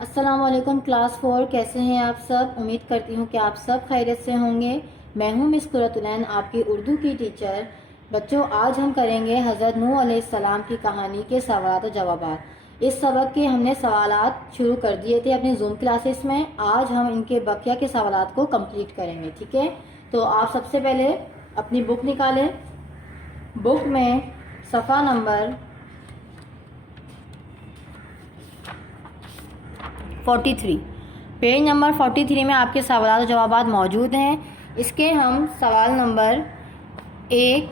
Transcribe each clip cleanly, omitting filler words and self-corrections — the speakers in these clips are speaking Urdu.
السلام علیکم کلاس 4، کیسے ہیں آپ سب؟ امید کرتی ہوں کہ آپ سب خیریت سے ہوں گے۔ میں ہوں مس قرۃ العین، آپ کی اردو کی ٹیچر۔ بچوں، آج ہم کریں گے حضرت نوح علیہ السلام کی کہانی کے سوالات و جوابات۔ اس سبق کے ہم نے سوالات شروع کر دیے تھے اپنی زوم کلاسز میں۔ آج ہم ان کے بقیہ کے سوالات کو کمپلیٹ کریں گے، ٹھیک ہے؟ تو آپ سب سے پہلے اپنی بک نکالیں۔ بک میں صفحہ نمبر 43، پیج نمبر 43 میں آپ کے سوالات و جوابات موجود ہیں۔ اس کے ہم سوال نمبر 1،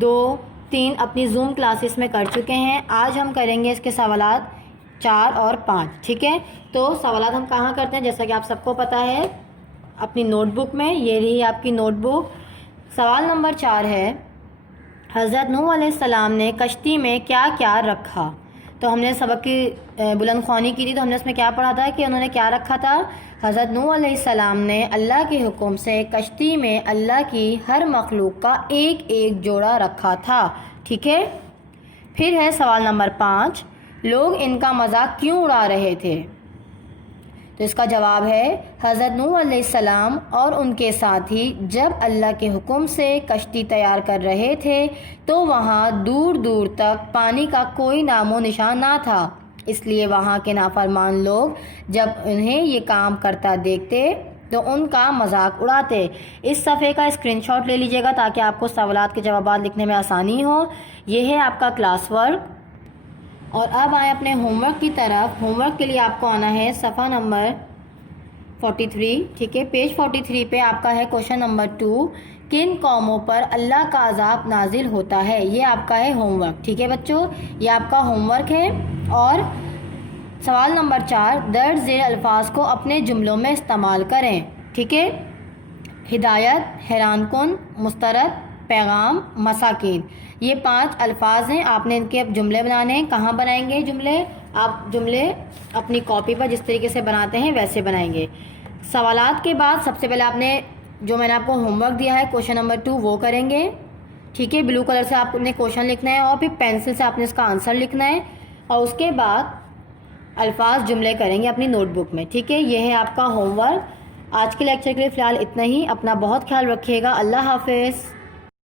2، 3 اپنی زوم کلاسز میں کر چکے ہیں۔ آج ہم کریں گے اس کے سوالات 4 اور 5، ٹھیک ہے؟ تو سوالات ہم کہاں کرتے ہیں جیسا کہ آپ سب کو پتہ ہے، اپنی نوٹ بک میں۔ یہ رہی آپ کی نوٹ بک۔ سوال نمبر 4 ہے، حضرت نوح علیہ السلام نے کشتی میں کیا کیا رکھا؟ تو ہم نے سبق کی بلند خوانی کی تھی، تو ہم نے اس میں کیا پڑھا تھا کہ انہوں نے کیا رکھا تھا؟ حضرت نوح علیہ السلام نے اللہ کے حکم سے کشتی میں اللہ کی ہر مخلوق کا ایک ایک جوڑا رکھا تھا، ٹھیک ہے؟ پھر ہے سوال نمبر 5، لوگ ان کا مذاق کیوں اڑا رہے تھے؟ تو اس کا جواب ہے، حضرت نوح علیہ السلام اور ان کے ساتھی جب اللہ کے حکم سے کشتی تیار کر رہے تھے تو وہاں دور دور تک پانی کا کوئی نام و نشان نہ تھا، اس لیے وہاں کے نافرمان لوگ جب انہیں یہ کام کرتا دیکھتے تو ان کا مذاق اڑاتے۔ اس صفحے کا اسکرین شاٹ لے لیجیے گا تاکہ آپ کو سوالات کے جوابات لکھنے میں آسانی ہو۔ یہ ہے آپ کا کلاس ورک۔ اور اب آئیں اپنے ہوم ورک کی طرف۔ ہوم ورک کے لیے آپ کو آنا ہے صفحہ نمبر 43، ٹھیک ہے؟ پیج 43 پہ آپ کا ہے کوشچن نمبر 2، کن قوموں پر اللہ کا عذاب نازل ہوتا ہے؟ یہ آپ کا ہے ہوم ورک، ٹھیک ہے بچوں؟ یہ آپ کا ہوم ورک ہے۔ اور سوال نمبر 4، درج ذیل الفاظ کو اپنے جملوں میں استعمال کریں، ٹھیک ہے؟ ہدایت، حیران کن، مسترد، پیغام، مساکین، یہ 5 الفاظ ہیں۔ آپ نے ان کے جملے بنانے ہیں۔ کہاں بنائیں گے جملے؟ آپ جملے اپنی کاپی پر جس طریقے سے بناتے ہیں ویسے بنائیں گے۔ سوالات کے بعد سب سے پہلے آپ نے جو میں نے آپ کو ہوم ورک دیا ہے کوشچن نمبر 2 وہ کریں گے، ٹھیک ہے؟ بلو کلر سے آپ نے کوشچن لکھنا ہے اور پھر پینسل سے آپ نے اس کا آنسر لکھنا ہے، اور اس کے بعد الفاظ جملے کریں گے اپنی نوٹ بک میں، ٹھیک ہے؟ یہ ہے آپ کا ہوم ورک۔ آج کے لیکچر کے لیے فی الحال اتنا ہی۔ اپنا بہت خیال رکھیے گا۔ اللہ حافظ۔